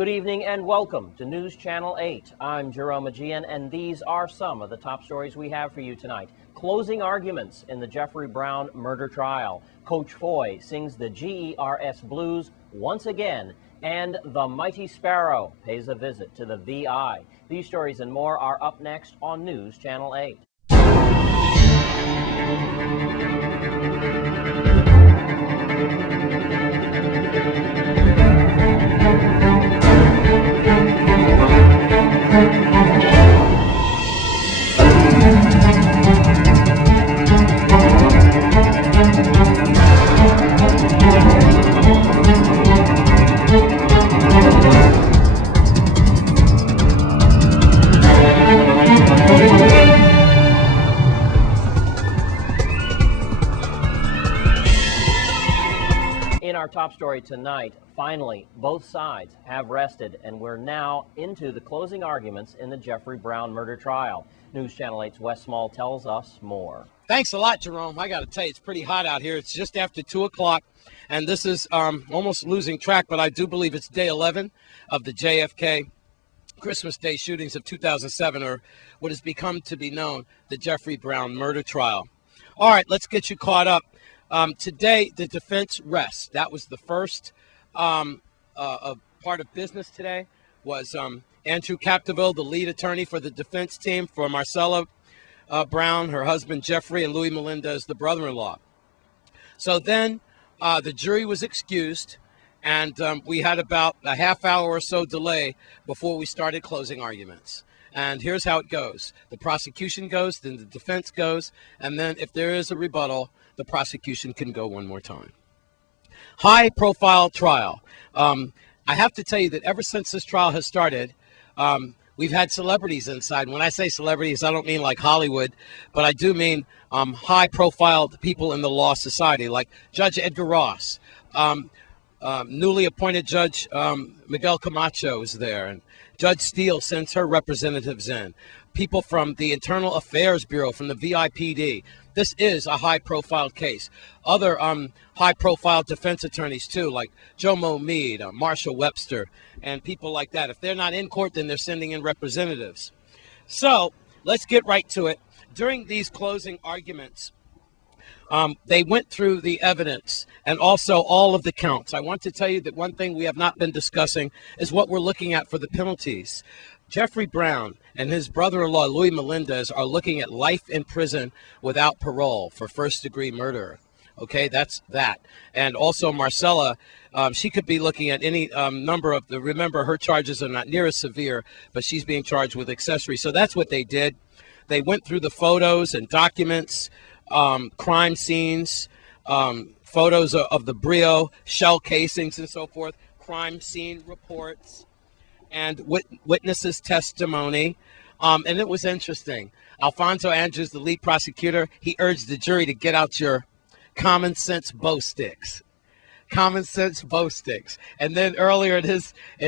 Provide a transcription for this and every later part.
Good evening and welcome to News Channel 8. I'm Jerome Aegean, and these are some of the top stories we have for you tonight. Closing arguments in the Jeffery Brown murder trial. Coach Foy sings the G.E.R.S blues once again, and the Mighty Sparrow pays a visit to the VI. These stories and more are up next on News Channel 8. In our top story tonight, finally, both sides have rested, and we're now into the closing arguments in the Jeffery Brown murder trial. News Channel 8's Wes Small tells us more. Thanks a lot, Jerome. I got to tell you, it's pretty hot out here. It's just after 2 o'clock, and this is almost losing track, but I do believe it's day 11 of the JFK Christmas Day shootings of 2007, or what has become to be known, the Jeffery Brown murder trial. All right, let's get you caught up. Today, the defense rests. That was the first part of business today, was Andrew Capdeville, the lead attorney for the defense team, for Marcella Brown, her husband Jeffrey, and Louis Melendez, the brother-in-law. So then the jury was excused, and we had about a half hour or so delay before we started closing arguments. And here's how it goes. The prosecution goes, then the defense goes, and then if there is a rebuttal, the prosecution can go one more time. High-profile trial. I have to tell you that ever since this trial has started, we've had celebrities inside. When I say celebrities, I don't mean like Hollywood, but I do mean high-profile people in the law society, like Judge Edgar Ross. Newly appointed Judge Miguel Camacho is there, and Judge Steele sends her representatives in. People from the Internal Affairs Bureau, from the VIPD. This is a high-profile case. Other high-profile defense attorneys, too, like Jomo Meade, Marshall Webster, and people like that. If they're not in court, then they're sending in representatives. So let's get right to it. During these closing arguments, they went through the evidence and also all of the counts. I want to tell you that one thing we have not been discussing is what we're looking at for the penalties. Jeffery Brown and his brother-in-law, Louis Melendez, are looking at life in prison without parole for first-degree murder. Okay, that's that. And also Marcella, she could be looking at any number of the, remember, her charges are not near as severe, but she's being charged with accessory. So that's what they did. They went through the photos and documents, crime scenes, photos of the Brio, shell casings and so forth, crime scene reports, and witnesses' testimony. And it was interesting. Alfonso Andrews, the lead prosecutor, he urged the jury to get out your common sense bow sticks. Common sense bow sticks. And then earlier in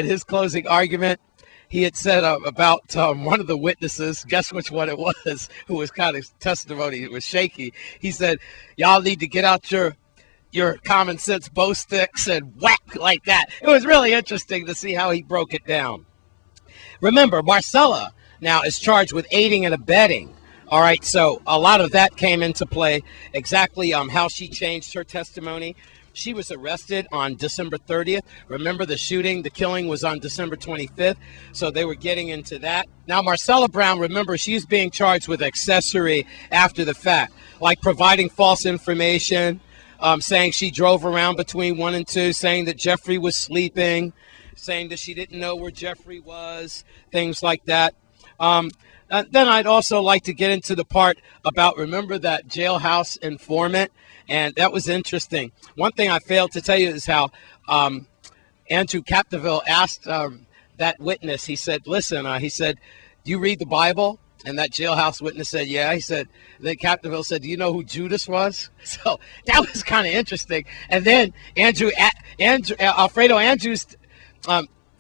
his closing argument, he had said about one of the witnesses, guess which one it was, who was kind of testimony, it was shaky. He said, y'all need to get out your common sense bow sticks and whack like that. It was really interesting to see how he broke it down. Remember, Marcella now is charged with aiding and abetting. All right, so a lot of that came into play, exactly how she changed her testimony. She was arrested on December 30th. Remember, the shooting, the killing was on December 25th, so they were getting into that. Now, Marcella Brown, remember, she's being charged with accessory after the fact, like providing false information, saying she drove around between 1 and 2, saying that Jeffrey was sleeping, saying that she didn't know where Jeffrey was, things like that. Then I'd also like to get into the part about, remember that jailhouse informant? And that was interesting. One thing I failed to tell you is how Andrew Capdeville asked that witness, he said, listen, he said, do you read the Bible? And that jailhouse witness said, yeah. He said, then Capdeville said, do you know who Judas was? So that was kind of interesting. And then Alfredo Andrews,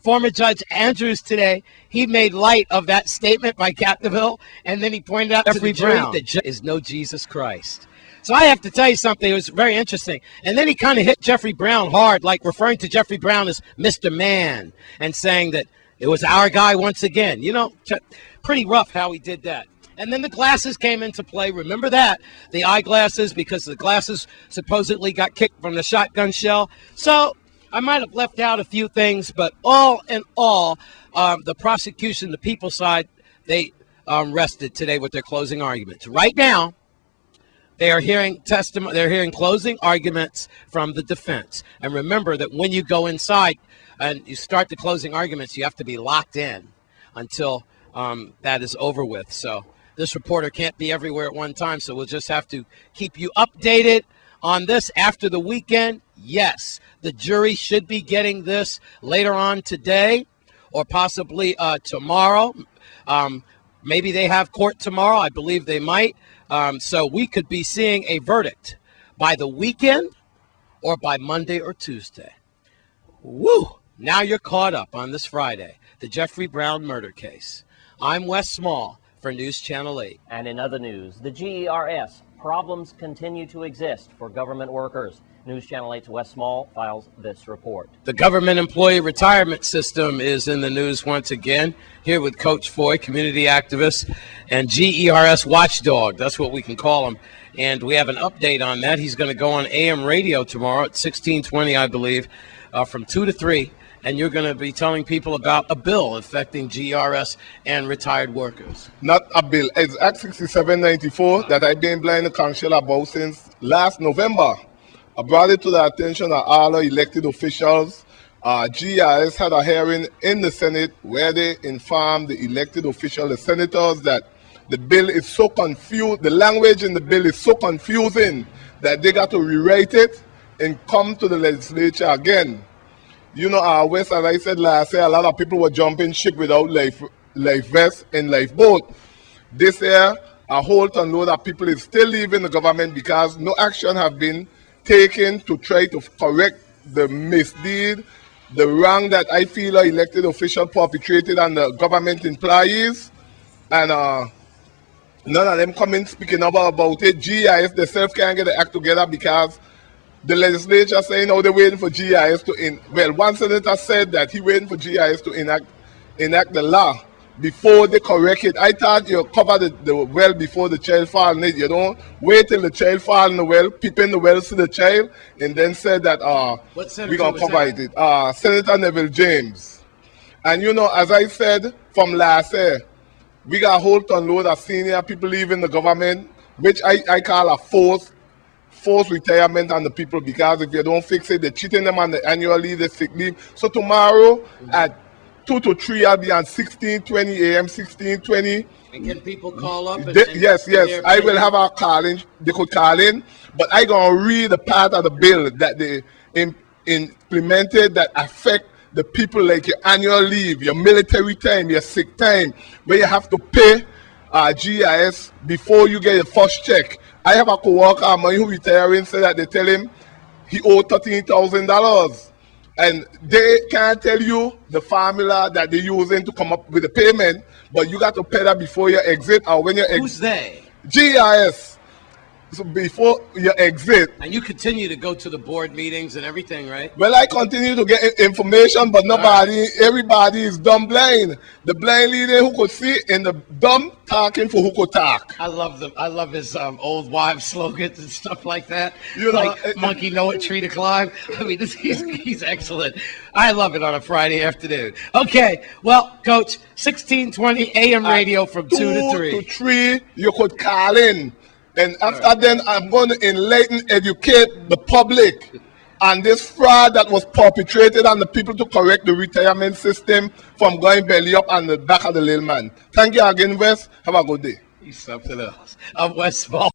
former Judge Andrews today, he made light of that statement by Capdeville, and then he pointed out to the jury that is no Jesus Christ. So I have to tell you something. It was very interesting. And then he kind of hit Jeffrey Brown hard, like referring to Jeffrey Brown as Mr. Man and saying that it was our guy once again. You know, pretty rough how he did that. And then the glasses came into play. Remember that? The eyeglasses, because the glasses supposedly got kicked from the shotgun shell. So I might have left out a few things, but all in all, the prosecution, the people's side, they rested today with their closing arguments. Right now, they are hearing testimony. They're hearing closing arguments from the defense. And remember that when you go inside and you start the closing arguments, you have to be locked in until that is over with. So this reporter can't be everywhere at one time, so we'll just have to keep you updated on this after the weekend. Yes, the jury should be getting this later on today or possibly tomorrow. Maybe they have court tomorrow. I believe they might. So we could be seeing a verdict by the weekend or by Monday or Tuesday. Woo! Now you're caught up on this Friday, the Jeffrey Brown murder case. I'm Wes Small for News Channel 8. And in other news, the G.E.R.S. problems continue to exist for government workers. News Channel 8's Wes Small files this report. The government employee retirement system is in the news once again. Here with Coach Foy, community activist, and G.E.R.S. watchdog. That's what we can call him. And we have an update on that. He's going to go on AM radio tomorrow at 1620, I believe, from 2 to 3. And you're going to be telling people about a bill affecting G.E.R.S. and retired workers. Not a bill. It's Act 6794 that I've been blind the council about since last November. I brought it to the attention of all our elected officials. G.E.R.S. had a hearing in the Senate where they informed the elected officials, the senators, that the bill is so confused, the language in the bill is so confusing that they got to rewrite it and come to the legislature again. You know, West, as I said last year, a lot of people were jumping ship without life vest and lifeboat. This year, a whole ton load of people is still leaving the government because no action have been taken to try to correct the misdeed, the wrong that I feel are elected officials perpetrated on the government employees. And none of them coming speaking about it. G.E.R.S. themselves can't get the act together because the legislature saying, oh, they're waiting for G.E.R.S. to well, one senator said that he waiting for G.E.R.S. to enact the law before they correct it. I thought you covered the well before the child fall in it. You don't wait till the child fall in the well, peep in the well, see the child, and then say that we're going to cover it. Senator Neville James. And you know, as I said from last year, we got a whole ton load of senior people leaving the government, which I call a forced retirement on the people, because if you don't fix it, they're cheating them on the annual leave, the sick leave. So tomorrow at 2 to 3, I'll be on 1620 a.m., 1620. And can people call up? Yes. I will have our calling. They could call in, but I going to read the part of the bill that they implemented that affect the people, like your annual leave, your military time, your sick time, where you have to pay G.E.R.S. before you get your first check. I have a co-worker who retiring, said that they tell him he owed $13,000. And they can't tell you the formula that they're using to come up with the payment, but you got to pay that before you exit or when you exit. Who's they? G.E.R.S. So before you exit. And you continue to go to the board meetings and everything, right? Well, I continue to get information, but everybody is dumb blind. The blind leader who could see and the dumb talking for who could talk. I love them. I love his old wives slogans and stuff like that. You know, like monkey know a tree to climb. I mean, he's excellent. I love it on a Friday afternoon. Okay, well, Coach, 1620 AM radio from 2 to 3. 2 to 3, you could call in. And after then, I'm going to enlighten, educate the public on this fraud that was perpetrated on the people to correct the retirement system from going belly up on the back of the little man. Thank you again, Wes. Have a good day. He's something else. I'm Wes Small.